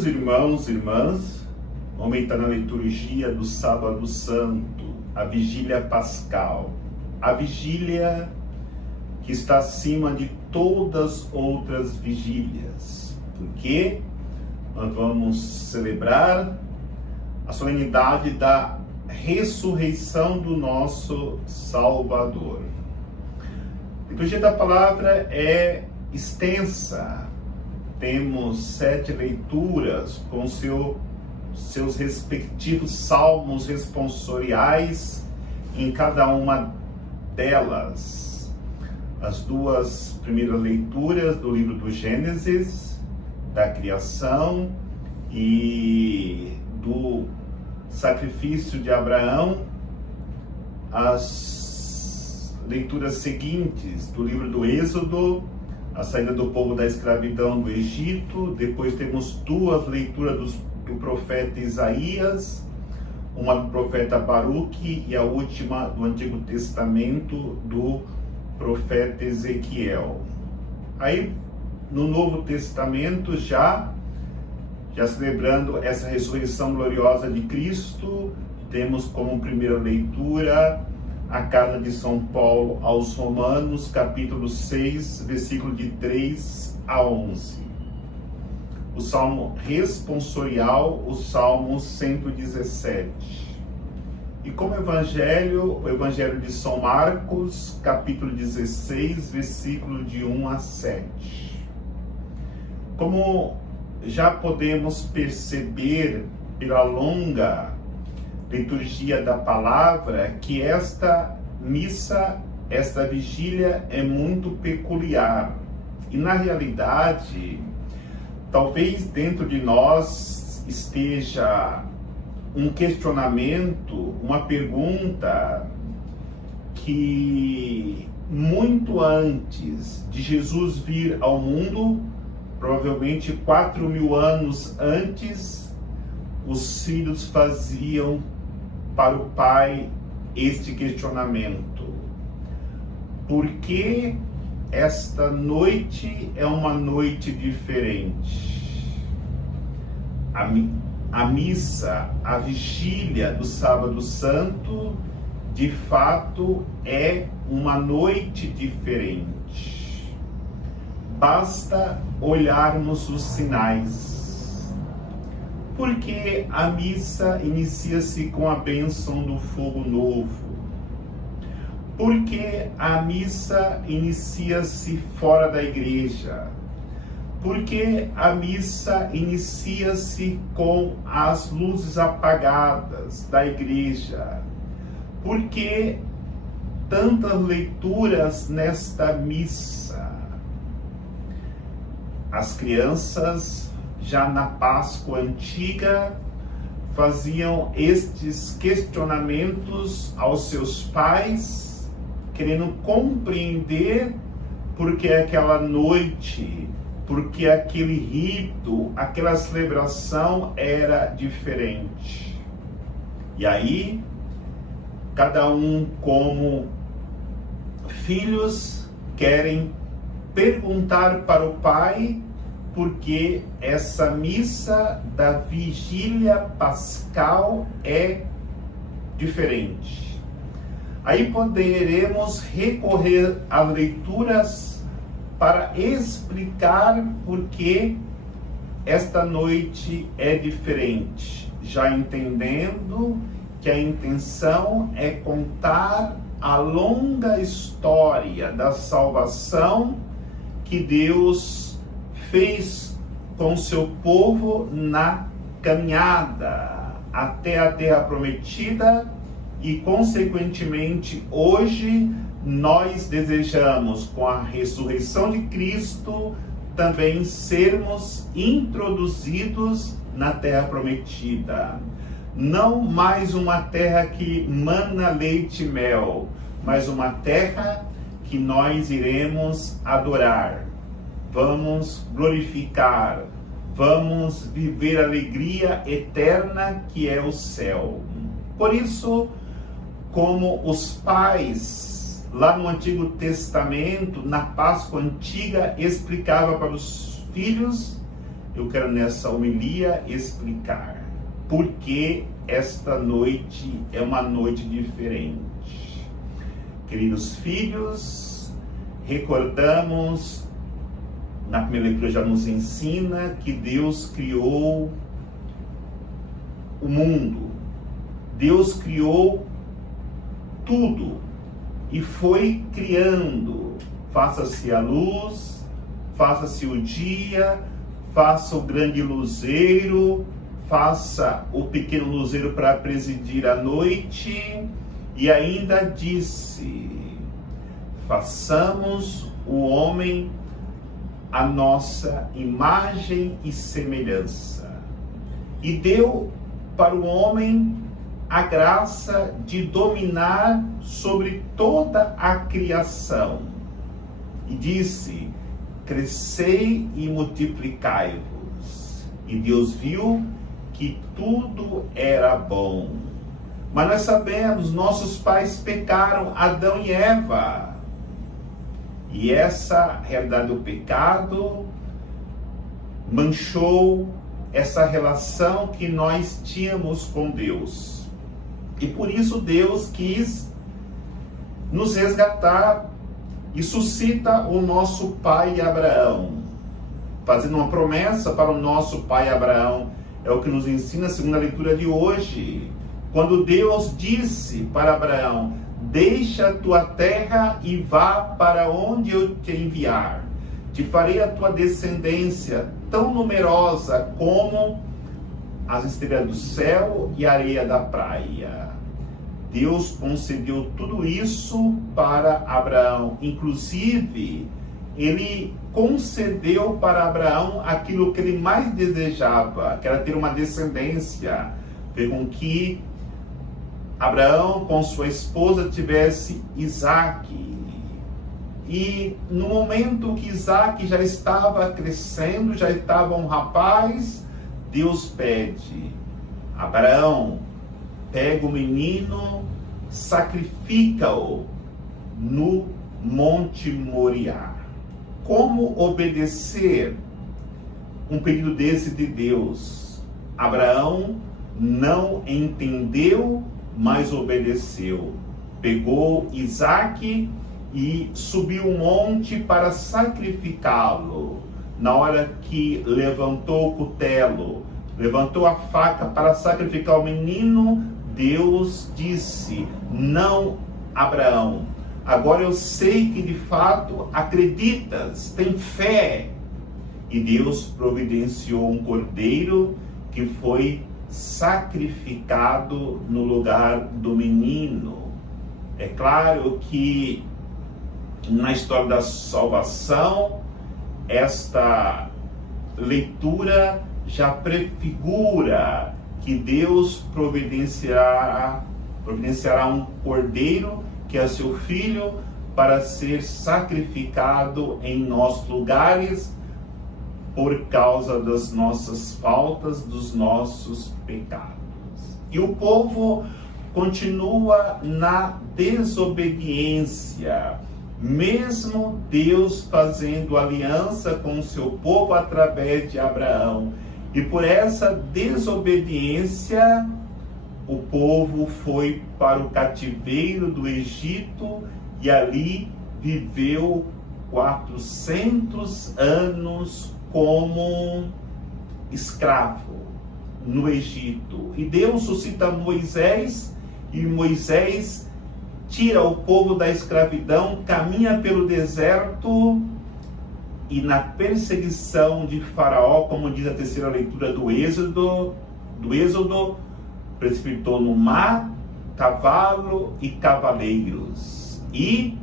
Queridos irmãos e irmãs, vamos entrar na liturgia do Sábado Santo, a Vigília Pascal, a vigília que está acima de todas as outras vigílias, porque nós vamos celebrar a solenidade da ressurreição do nosso Salvador. A liturgia da palavra é extensa, temos 7 leituras com seus respectivos salmos responsoriais em cada uma delas. As 2 primeiras leituras do livro do Gênesis, da criação e do sacrifício de Abraão, as leituras seguintes do livro do Êxodo, a saída do povo da escravidão do Egito. Depois temos 2 leituras do profeta Isaías, uma do profeta Baruque e a última do Antigo Testamento do profeta Ezequiel. Aí no Novo Testamento, já celebrando essa ressurreição gloriosa de Cristo, temos como primeira leitura a carta de São Paulo aos Romanos, capítulo 6, versículo de 3 a 11. O salmo responsorial, o salmo 117. E como evangelho, o evangelho de São Marcos, capítulo 16, versículo de 1 a 7. Como já podemos perceber pela longa liturgia da palavra, que esta missa, esta vigília é muito peculiar. E na realidade, talvez dentro de nós esteja um questionamento, uma pergunta que muito antes de Jesus vir ao mundo, provavelmente 4.000 anos antes, os filhos faziam para o pai este questionamento: por que esta noite é uma noite diferente? A missa, a vigília do Sábado Santo, de fato é uma noite diferente. Basta olharmos os sinais. Porque a missa inicia-se com a bênção do fogo novo? Porque a missa inicia-se fora da igreja? Porque a missa inicia-se com as luzes apagadas da igreja? Porque tantas leituras nesta missa? As crianças, já na Páscoa antiga, faziam estes questionamentos aos seus pais, querendo compreender por que aquela noite, porque aquele rito, aquela celebração era diferente. E aí, cada um como filhos querem perguntar para o pai porque essa missa da vigília pascal é diferente. Aí poderemos recorrer a leituras para explicar por que esta noite é diferente, já entendendo que a intenção é contar a longa história da salvação que Deus fez com seu povo na caminhada até a terra prometida, e consequentemente hoje nós desejamos, com a ressurreição de Cristo, também sermos introduzidos na terra prometida. Não mais uma terra que mana leite e mel, mas uma terra que nós iremos adorar. Vamos glorificar, vamos viver a alegria eterna que é o céu. Por isso, como os pais lá no Antigo Testamento, na Páscoa antiga, explicava para os filhos eu quero nessa homilia explicar por que esta noite é uma noite diferente. Queridos filhos, recordamos, na primeira leitura já nos ensina que Deus criou o mundo, Deus criou tudo e foi criando. Faça-se a luz, faça-se o dia, faça o grande luzeiro, faça o pequeno luzeiro para presidir a noite, e ainda disse: façamos o homem a nossa imagem e semelhança. E deu para o homem a graça de dominar sobre toda a criação. E disse: crescei e multiplicai-vos. E Deus viu que tudo era bom. Mas nós sabemos, nossos pais pecaram, Adão e Eva. E essa realidade do pecado manchou essa relação que nós tínhamos com Deus. E por isso Deus quis nos resgatar e suscita o nosso pai Abraão, fazendo uma promessa para o nosso pai Abraão. É o que nos ensina a segunda leitura de hoje, quando Deus disse para Abraão: deixa a tua terra e vá para onde eu te enviar. Te farei a tua descendência tão numerosa como as estrelas do céu e a areia da praia. Deus concedeu tudo isso para Abraão. Inclusive, ele concedeu para Abraão aquilo que ele mais desejava, que era ter uma descendência. Fez com que Abraão, com sua esposa, tivesse Isaque. E no momento que Isaque já estava crescendo, já estava um rapaz, Deus pede: Abraão, pega o menino, sacrifica-o no Monte Moriá. Como obedecer um pedido desse de Deus? Abraão não entendeu, mas obedeceu. Pegou Isaque e subiu um monte para sacrificá-lo. Na hora que levantou o cutelo, levantou a faca para sacrificar o menino, Deus disse: não, Abraão, agora eu sei que de fato acreditas, tem fé. E Deus providenciou um cordeiro que foi sacrificado no lugar do menino. É claro que na história da salvação, esta leitura já prefigura que Deus providenciará um cordeiro, que é seu filho, para ser sacrificado em nossos lugares, por causa das nossas faltas, dos nossos pecados. E o povo continua na desobediência, mesmo Deus fazendo aliança com o seu povo através de Abraão. E por essa desobediência, o povo foi para o cativeiro do Egito e ali viveu 400 anos como escravo no Egito. E Deus suscita Moisés, e Moisés tira o povo da escravidão, caminha pelo deserto, e na perseguição de Faraó, como diz a terceira leitura do Êxodo, precipitou no mar cavalo e cavaleiros. E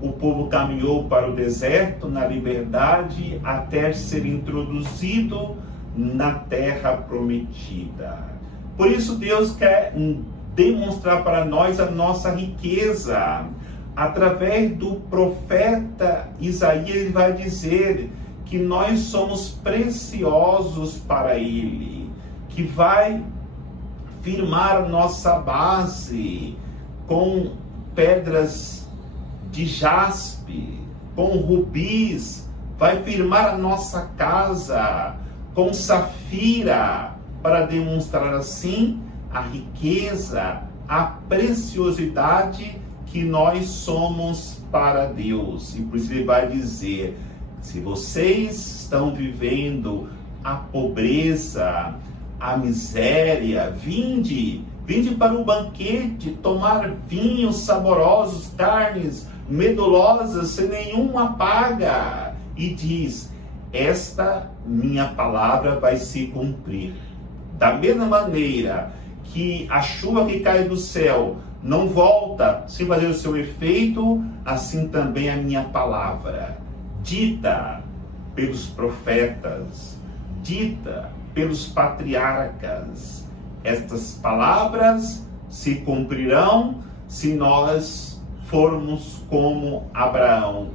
o povo caminhou para o deserto na liberdade até ser introduzido na terra prometida. Por isso Deus quer demonstrar para nós a nossa riqueza. Através do profeta Isaías, ele vai dizer que nós somos preciosos para ele, que vai firmar nossa base com pedras de jaspe, com rubis, vai firmar a nossa casa com safira, para demonstrar assim a riqueza, a preciosidade que nós somos para Deus. E por isso ele vai dizer: se vocês estão vivendo a pobreza, a miséria, vinde para o banquete, tomar vinhos saborosos, carnes medulosas, sem nenhuma paga. E diz: esta minha palavra vai se cumprir. Da mesma maneira que a chuva que cai do céu não volta sem fazer o seu efeito, assim também a minha palavra, dita pelos profetas, dita pelos patriarcas, estas palavras se cumprirão se nós formos como Abraão,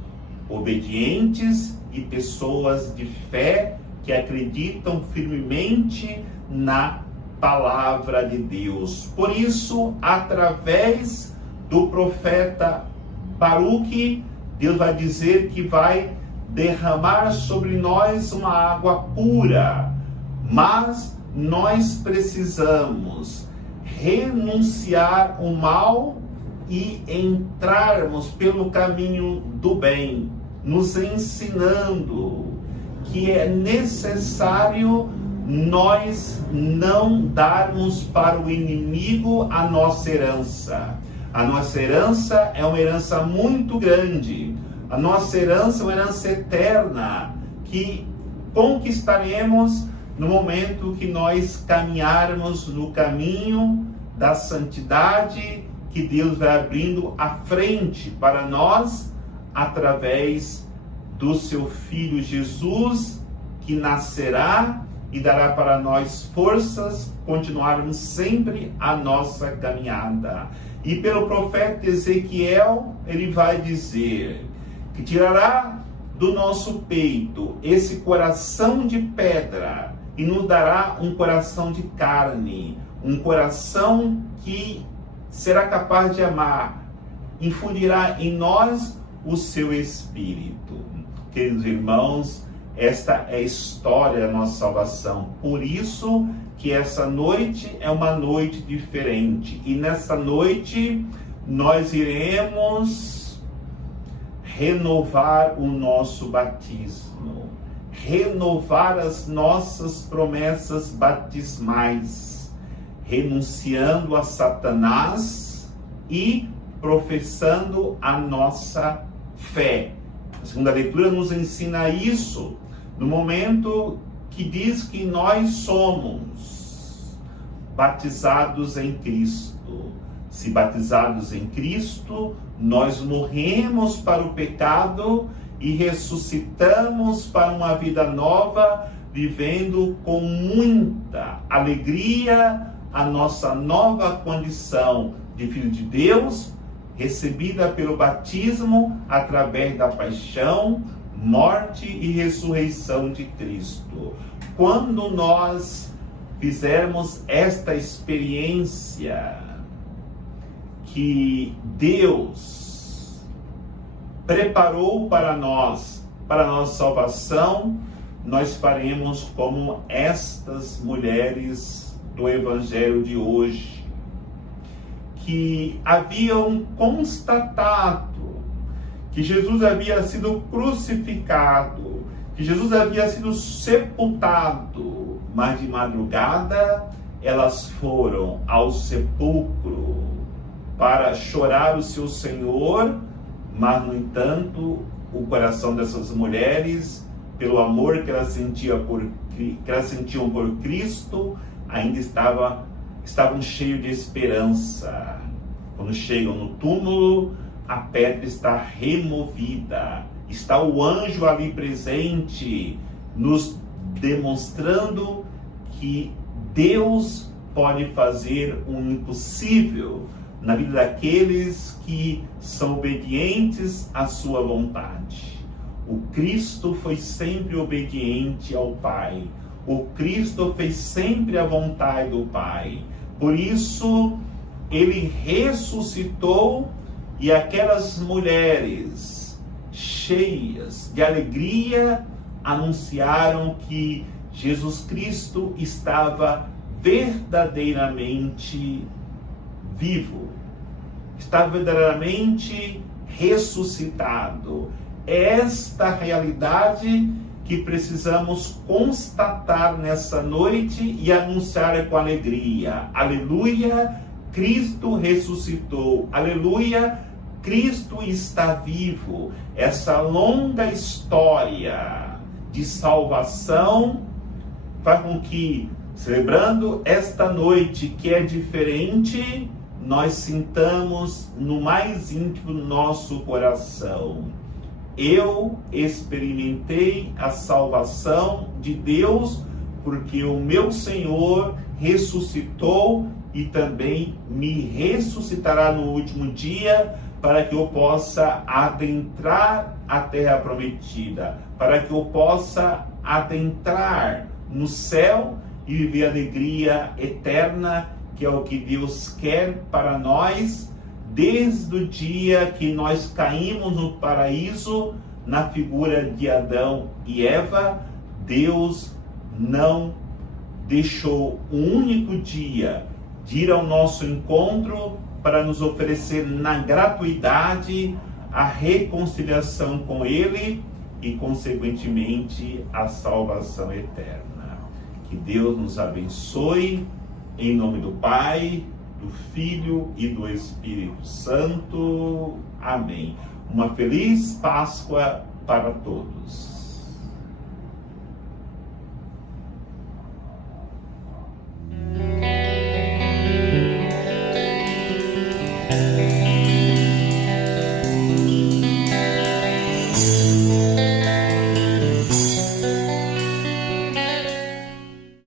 obedientes e pessoas de fé que acreditam firmemente na palavra de Deus. Por isso, através do profeta Baruque, Deus vai dizer que vai derramar sobre nós uma água pura, mas nós precisamos renunciar ao mal e entrarmos pelo caminho do bem, nos ensinando que é necessário nós não darmos para o inimigo a nossa herança. A nossa herança é uma herança muito grande. A nossa herança é uma herança eterna que conquistaremos no momento que nós caminharmos no caminho da santidade que Deus vai abrindo à frente para nós através do seu Filho Jesus, que nascerá e dará para nós forças, continuarmos sempre a nossa caminhada. E pelo profeta Ezequiel, ele vai dizer que tirará do nosso peito esse coração de pedra e nos dará um coração de carne, um coração que será capaz de amar, infundirá em nós o seu Espírito. Queridos irmãos, esta é a história da nossa salvação. Por isso que essa noite é uma noite diferente. E nessa noite nós iremos renovar o nosso batismo, renovar as nossas promessas batismais, renunciando a Satanás e professando a nossa fé. A segunda leitura nos ensina isso no momento que diz que nós somos batizados em Cristo. Se batizados em Cristo, nós morremos para o pecado e ressuscitamos para uma vida nova, vivendo com muita alegria a nossa nova condição de filho de Deus, recebida pelo batismo através da paixão, morte e ressurreição de Cristo. Quando nós fizermos esta experiência que Deus preparou para nós, para a nossa salvação, nós faremos como estas mulheres do Evangelho de hoje, que haviam constatado que Jesus havia sido crucificado, que Jesus havia sido sepultado, mas de madrugada elas foram ao sepulcro para chorar o seu Senhor, mas no entanto o coração dessas mulheres, pelo amor que elas sentiam por Cristo, ainda estavam cheios de esperança. Quando chegam no túmulo, a pedra está removida, está o anjo ali presente, nos demonstrando que Deus pode fazer o impossível na vida daqueles que são obedientes à sua vontade. O Cristo foi sempre obediente ao Pai. O Cristo fez sempre a vontade do Pai. Por isso, ele ressuscitou e aquelas mulheres cheias de alegria anunciaram que Jesus Cristo estava verdadeiramente vivo, estava verdadeiramente ressuscitado. É esta realidade que precisamos constatar nessa noite e anunciar com alegria. Aleluia, Cristo ressuscitou. Aleluia, Cristo está vivo. Essa longa história de salvação faz com que, celebrando esta noite que é diferente, nós sintamos no mais íntimo do nosso coração: eu experimentei a salvação de Deus, porque o meu Senhor ressuscitou e também me ressuscitará no último dia, para que eu possa adentrar a terra prometida, para que eu possa adentrar no céu e viver a alegria eterna, que é o que Deus quer para nós, desde o dia que nós caímos no paraíso, na figura de Adão e Eva. Deus não deixou um único dia de ir ao nosso encontro para nos oferecer na gratuidade a reconciliação com Ele e, consequentemente, a salvação eterna. Que Deus nos abençoe, em nome do Pai, do Filho e do Espírito Santo. Amém. Uma feliz Páscoa para todos.